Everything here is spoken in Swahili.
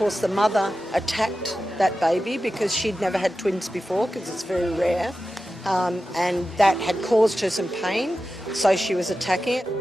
course, the mother attacked that baby because she'd never had twins before, because it's very rare, and that had caused her some pain, so she was attacking it.